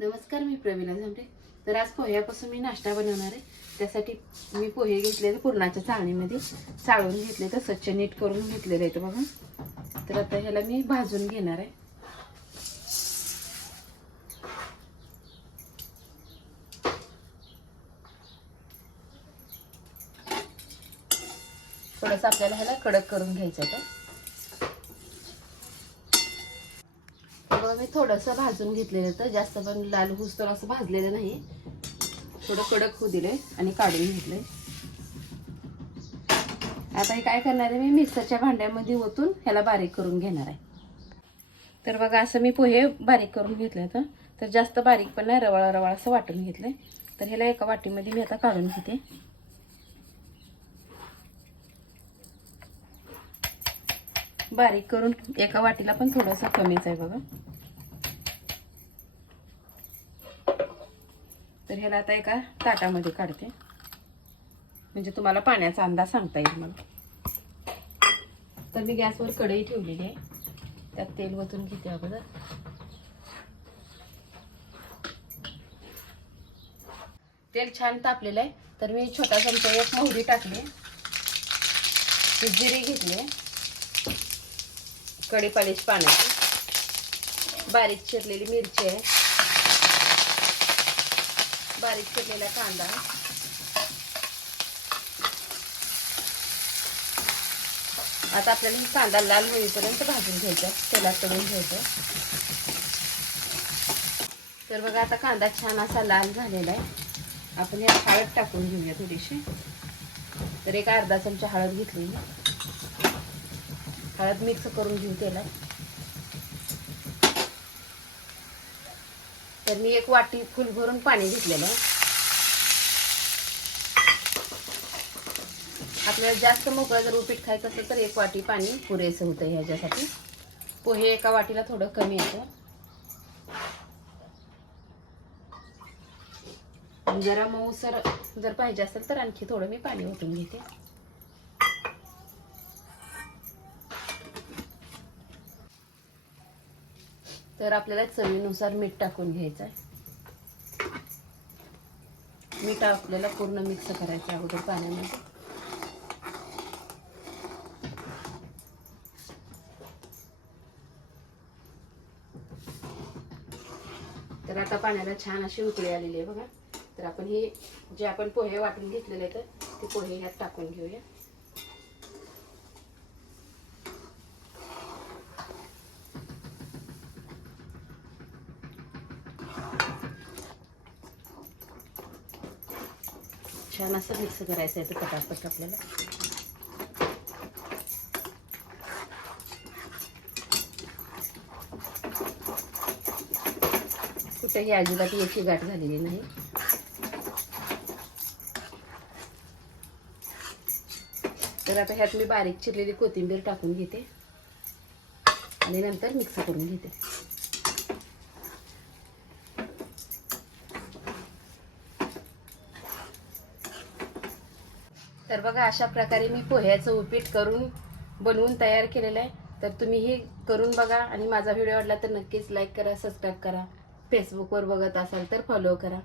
नमस्कार मी प्रवीणा झांबरे. तर आज पोह्यापासून मी नाश्ता बनवणार आहे. त्यासाठी मी पोहे घेतलेले पुरणाच्या चाळणीमध्ये. चाळून घेतले तर स्वच्छ नीट करून घेतलेले आहेत बघा. तर आता ह्याला मी भाजून घेणार आहे. थोडंसं आपल्याला ह्याला कडक करून घ्यायचं आहे. मी थोडंसं भाजून घेतलेलं होतं जास्त पण लाल तर असं भाजलेलं नाही. थोडं कडक होऊ दिले आणि काढून घेतले आता हे काय करणार आहे मी? मिक्सरच्या भांड्यामध्ये ओतून ह्याला बारीक करून घेणार आहे. तर बघा असं मी पोहे बारीक करून घेतले होतं तर जास्त बारीक पण नाही रवाळ रवाळ असं वाटून घेतलं तर ह्याला एका वाटीमध्ये मी आता काढून घेते. बारीक करून एका वाटीला पण थोडंसं कमीच आहे बघा. तर ह्याला आता एका ताटामध्ये काढते. म्हणजे तुम्हाला पाण्याचा अंदाज सांगता येईल मला. तर मी गॅसवर कढई ठेवलेली आहे. त्यात तेल वतून घेते अगोदर. तेल छान तापलेलं आहे. तर मी छोटा चमचा एक मोहरी टाकली. ती जिरी घेतली. कढीपाल्याची पाण्याची बारीक चिरलेली मिरची आहे. बारीक केलेला कांदा. आता आपल्याला ही कांदा लाल होईपर्यंत भाजून घ्यायचा तेलात तळून घ्यायचं. तर बघा आता कांदा छान असा लाल झालेला आहे. आपण या हळद टाकून घेऊया थोडीशी. तर एक अर्धा चमचा हळद घेतली हळद मिक्स करून घेऊ त्याला तर मी एक वाटी फुल भरून पाणी घेतलेलं. आपल्याला जास्त मोकळं जर उपीट खायचं असेल तर एक वाटी पाणी पुरेसं होतं ह्याच्यासाठी. पोहे एका वाटीला थोडं कमी येतं. जरा मऊसर जर पाहिजे असेल तर आणखी थोडं मी पाणी ओतून घेते. तर आपल्याला चवीनुसार मीठ टाकून घ्यायचं आहे. मीठ आपल्याला पूर्ण मिक्स करायचं अगोदर पाण्यामध्ये. तर आता पाण्याला छान अशी उकळी आलेली आहे बघा. तर आपण हे जे आपण पोहे वाटून घेतलेले आहेत ते पोहे ह्यात टाकून घेऊया. छान असं मिक्स करायचं आहे ते पटापट आपल्याला. कुठेही अजिबात याची गाठ झालेली नाही. तर आता ह्यात मी बारीक चिरलेली कोथिंबीर टाकून घेते. आणि नंतर मिक्स करून घेते. तर बघा अशा प्रकारे मी पोह्याचं उपीट करून बनवून तयार केलेलं आहे. तर तुम्ही हे करून बघा आणि माझा व्हिडिओ आवडला तर नक्कीच लाईक करा सबस्क्राईब करा. फेसबुकवर बघत असाल तर फॉलो करा.